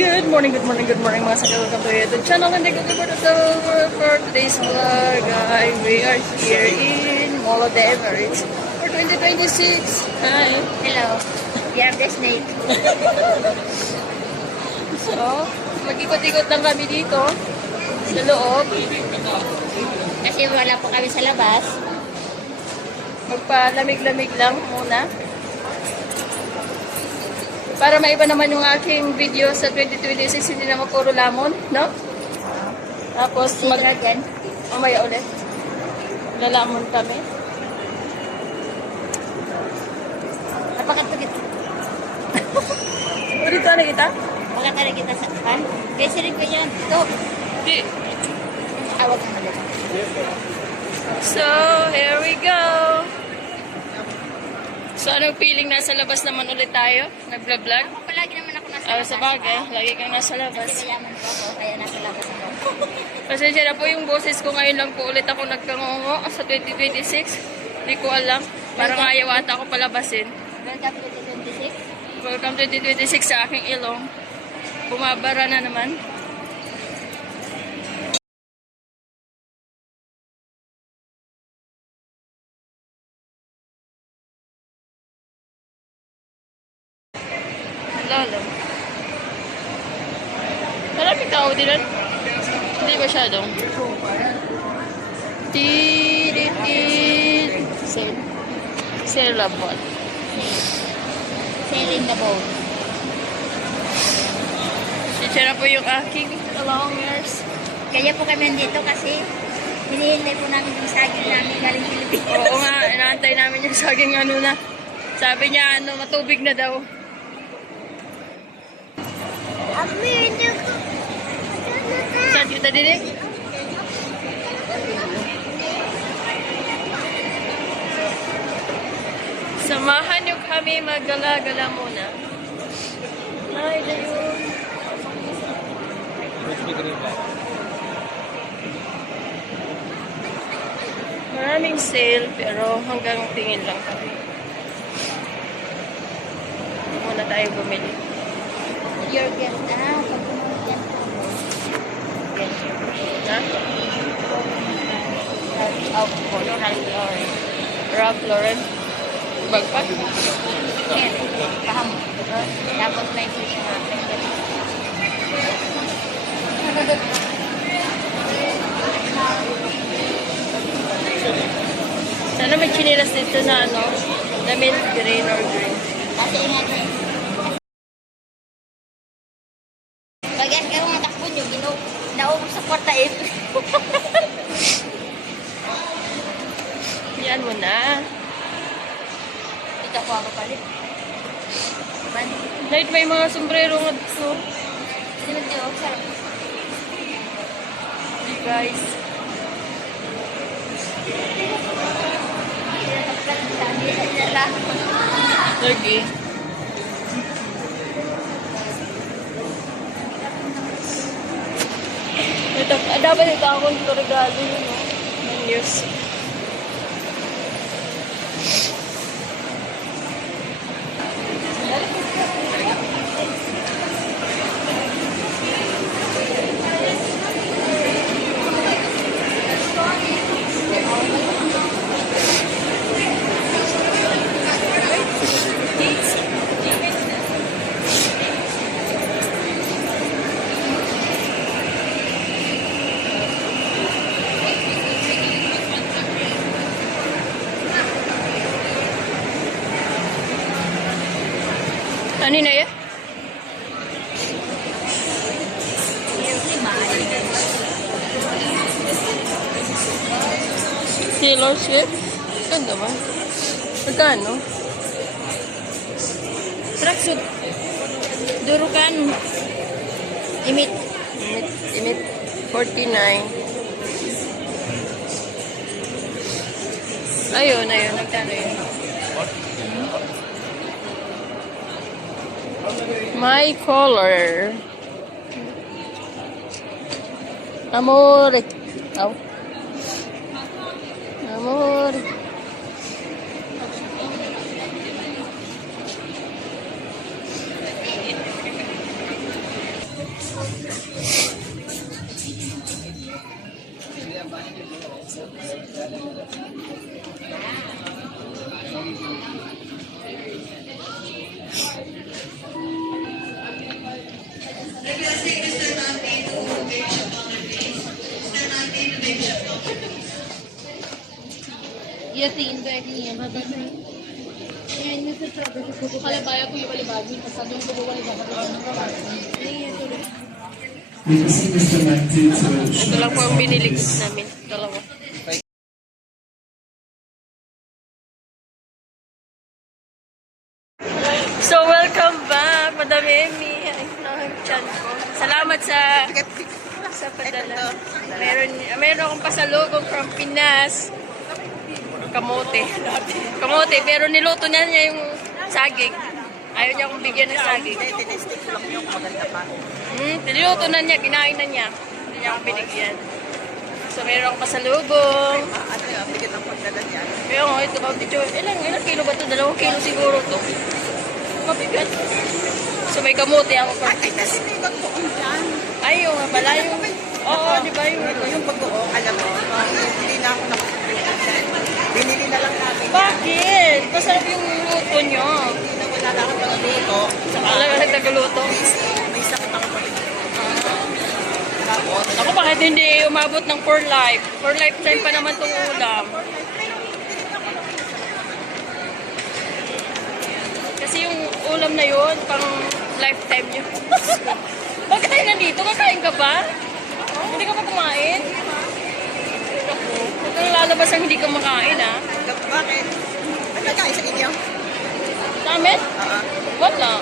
Good morning mga sakay. Welcome to YouTube channel. And thank you for today's vlog. We are here in Mall of the Emirates for 2026. Hi. Hello. We are the snake. So, mag-ikot-ikot lang kami dito sa loob. Kasi wala po kami sa labas. Magpalamig-lamig lang muna. Para maiba naman yung aking video sa 2026, hindi naman puro lamon, no? Tapos Again. mamaya ulit. Lalamon kami. Napakatugit. Ulit na kita? Makatala kita sa kan. Kasi rin ko yan. Ito. Di. Awag na ulit. So, here we go. So, anong feeling nasa labas naman ulit tayo? Nag-vlog? Ako palagi naman ako nasa labas. Sa bagay, lagi kang nasa labas. Kasi mayaman po ako, kaya nasa labas ako. Pasensya na po yung boses ko ngayon lang po ulit ako nagkangongo sa 2026. Hindi ko alam. Parang ayaw ata ako palabasin. Welcome to 2026. Welcome 2026 sa aking ilong. Bumabara na naman. Lalo. Maraming tao din lang. Hindi masyadong. Tirit. Sale labot. Sailing the boat. Sitya na po yung aking alongers. Kaya po kami nandito kasi hinihintay po namin yung saging namin galing Pilipinas. Oo nga, inaantay namin yung saging ano na. Sabi niya, matubig na daw. Saan kita dinig? Samahan niyo kami maggala-gala muna. Ay, dayon. Maraming sale pero hanggang tingin lang kami. Hindi muna tayo bumili. Your guest. Pag yan po. Ha? Ralph Lauren. Bagpak? Yan. Paham. Tapos may fish na. Sana may chinilas dito na na mint green or green. Kasi ingat eh. Pag-as ka mga takbo nyo, naubos sa kwarta eh. Yan mo na. Dito ako palit. Man, Night may mga sombrero nga dito. sinunod nyo, sarap. Guys. Lagi. Ito, dapat ito akong regalo yun, no? Ng news. Ano na yan? Taylor Swift? Ganda ba? Magkano? Tracksuit. Durukan. Imit. Imit. 49. Ayun. Nagkano yun? My color. Amore. Oh. Amore. ये 3 बैग नहीं है मतलब ये इनमें से छोटे छोटे वाले पाया को ये वाली बात नहीं पसंद उनको वो वाली ज्यादा पसंद नहीं है तो We can see Mr. Matthew ito lang po ang binili namin dalawa. So welcome back Madam Emmy. Ay, ang chan ko. Salamat sa padala. Meron akong pasalubong from Pinas. Kamote. Kamote, pero niluto niya yung saging. Ayaw niya akong bigyan ng saging. Tinistik ko lang yung maganda pa. Niluto na niya, kinain na niya. Hindi niya akong binigyan. So, meron akong pasalubong. Ano yung bigyan ng pagdala niya? Kaya nga, ito ba, picture. Ilang kilo ba ito? 2 kilo siguro ito. Mabigat. So, may kamote ako pa. Ay, kasi may pagbuong dyan. Ay, yung nga pala yung... Oo, di ba yung... Yung pagbuong, alam mo, hindi na ako nakapagbuong dyan. Binili na lang namin. Bakit? Masarap yung luto nyo. Hindi na wala na ako mga luto. Saka lang nagtaguluto. May sakit ako pa rin. Tapos, Ako, bakit hindi umabot ng for life? For lifetime pa naman itong ulam. Kasi yung ulam na yun, pang lifetime nyo. Bakit tayo nandito? Kakain ka ba? Hindi ka pa kumain? Huwag kang lalabas ang hindi ka makain, ha? bakit? Ano kain sa inyo? Sa amin? Wala.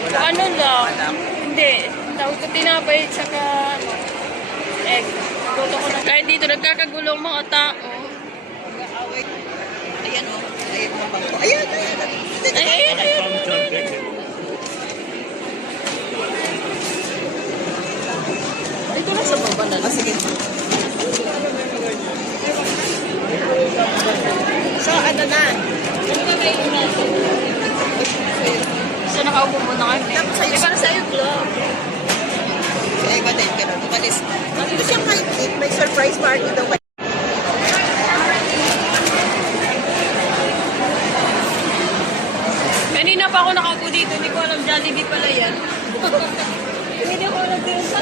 Wala. Ano lang? Wala. Hindi. Tawag ko tinapay tsaka ano, egg. Nagulo ko na. Kahit dito nagkakagulong mga tao. Mag-aaway. Ayan o. Ayan mo bang Ayan, ayan. Ayun. Dito lang sa baba na. Sige. So, ano na? So, nakaupo muna kami. Tapos sa'yo, Para sa'yo, vlog. Sa iba din, gano'n. Umalis. Dito siya kahit may surprise party daw. Kanina pa ako nakaupo dito. Hindi ko alam, Jollibee pala yan. Hindi ko alam din sa...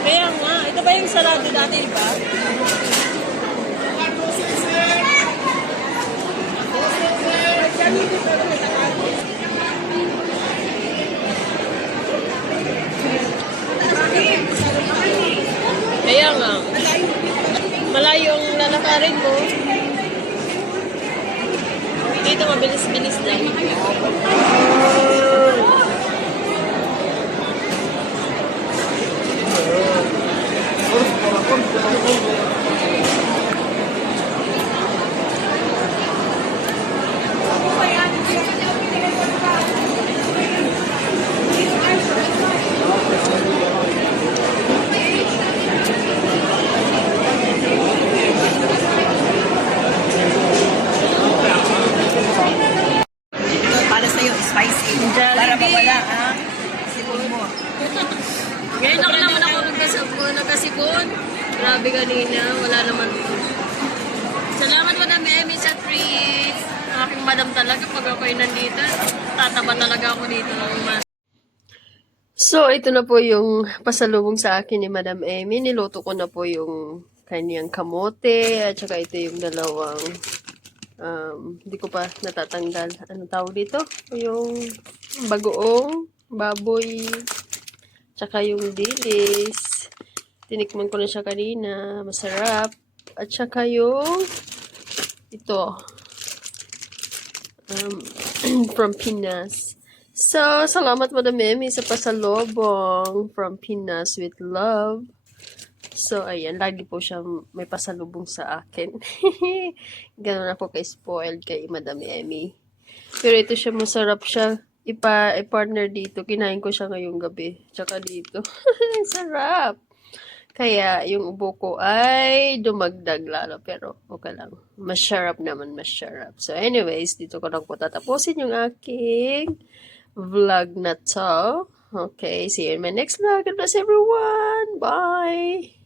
Kaya nga, ito ba yung sarado dati, ba? Kaya nga. Malayo ang lalakarin mo. Dito mabilis-bilis lang. Para sa'yo, spicy. Para mawala, ha? Sipon mo. Ngayon ako naman ako nagkasipon. Grabe kanina, wala naman. Salamat Madam Emmy sa treat. Aking madam talaga pag ako'y nandito. Tataba talaga ako dito. So, ito na po yung pasalubong sa akin ni Madam Emmy. Niluto ko na po yung kanyang kamote at saka ito yung dalawang hindi ko pa natatanggal. Ano tawag dito? Yung bagoong baboy tsaka yung dilis. Tinikman ko na siya kanina. Masarap. At saka yung ito. From Pinas. So, salamat Madam Emmy sa pasalubong from Pinas with love. So, ayan. Lagi po siya may pasalubong sa akin. Ganun ako kay-spoiled kay Madam Emmy. Pero ito siya, masarap siya. I-partner dito. Kinain ko siya ngayong gabi. Tsaka dito. Sarap. Kaya, yung ubo ko ay dumagdag lalo. Pero, okay lang. Masarap naman, masarap. So, anyways, dito ko lang po tatapusin yung aking vlog na to. Okay, see you in my next vlog. God bless everyone. Bye!